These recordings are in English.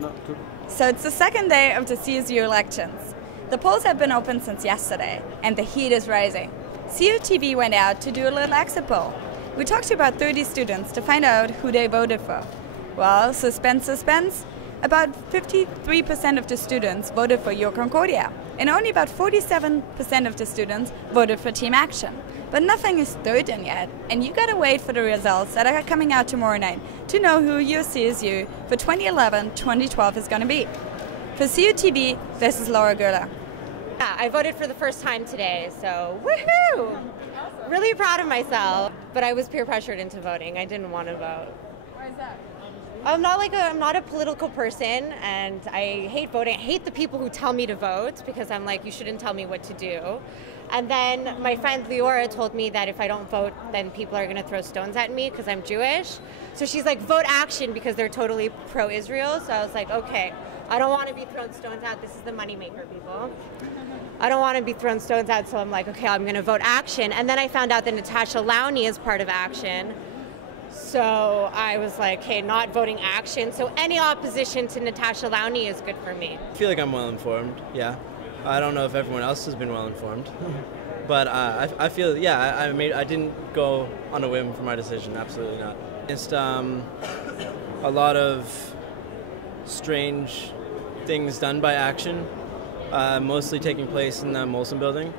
No, good. So it's the second day of the CSU elections. The polls have been open since yesterday, and the heat is rising. CUTV went out to do a little exit poll. We talked to about 30 students to find out who they voted for. Well, suspense, suspense. About 53% of the students voted for Your Concordia, and only about 47% of the students voted for Team Action. But nothing is certain yet, and you gotta wait for the results that are coming out tomorrow night to know who your CSU for 2011-2012 is gonna be. For CUTV, this is Laura Gerler. Yeah, I voted for the first time today, so woohoo! Really proud of myself, but I was peer pressured into voting. I didn't want to vote. Why is that? I'm not a political person, and I hate voting. I hate the people who tell me to vote because I'm like, you shouldn't tell me what to do. And then my friend Leora told me that if I don't vote, then people are going to throw stones at me because I'm Jewish. So she's like, vote Action because they're totally pro-Israel. So I was like, okay, I don't want to be thrown stones out. This is the moneymaker, people. I don't want to be thrown stones out, so I'm like, okay, I'm going to vote Action. And then I found out that Natasha Lowney is part of Action. So I was like, hey, not voting Action. So any opposition to Natasha Lowney is good for me. I feel like I'm well informed, yeah. I don't know if everyone else has been well informed. But I feel, yeah, I didn't go on a whim for my decision, absolutely not. It's a lot of strange things done by Action, mostly taking place in the Molson building,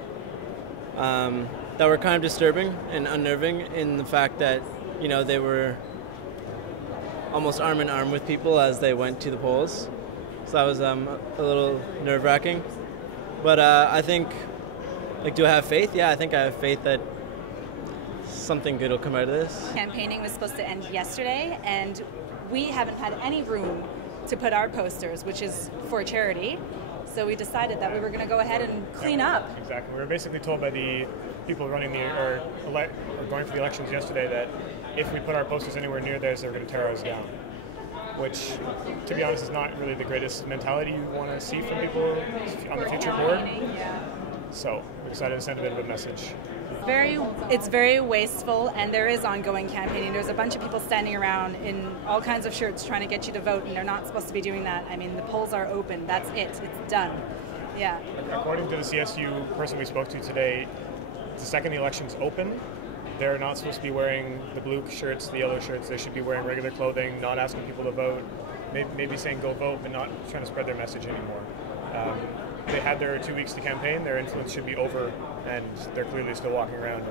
that were kind of disturbing and unnerving in the fact that, you know, they were almost arm in arm with people as they went to the polls. So that was a little nerve-wracking. But I think, like, do I have faith? Yeah, I think I have faith that something good will come out of this. Campaigning was supposed to end yesterday, and we haven't had any room to put our posters, which is for charity. So we decided that we were going to go ahead and clean up. Exactly. We were basically told by the people running or going for the elections yesterday that if we put our posters anywhere near theirs, they're going to tear us down. Which, to be honest, is not really the greatest mentality you want to see from people on the future board. So we decided to send a bit of a message. It's very wasteful, and there is ongoing campaigning. There's a bunch of people standing around in all kinds of shirts trying to get you to vote, and they're not supposed to be doing that. I mean, the polls are open. That's it. It's done. Yeah. According to the CSU person we spoke to today, the second the election's open, they're not supposed to be wearing the blue shirts, the yellow shirts. They should be wearing regular clothing, not asking people to vote, maybe saying go vote, but not trying to spread their message anymore. They had their 2 weeks to campaign. Their influence should be over, and they're clearly still walking around.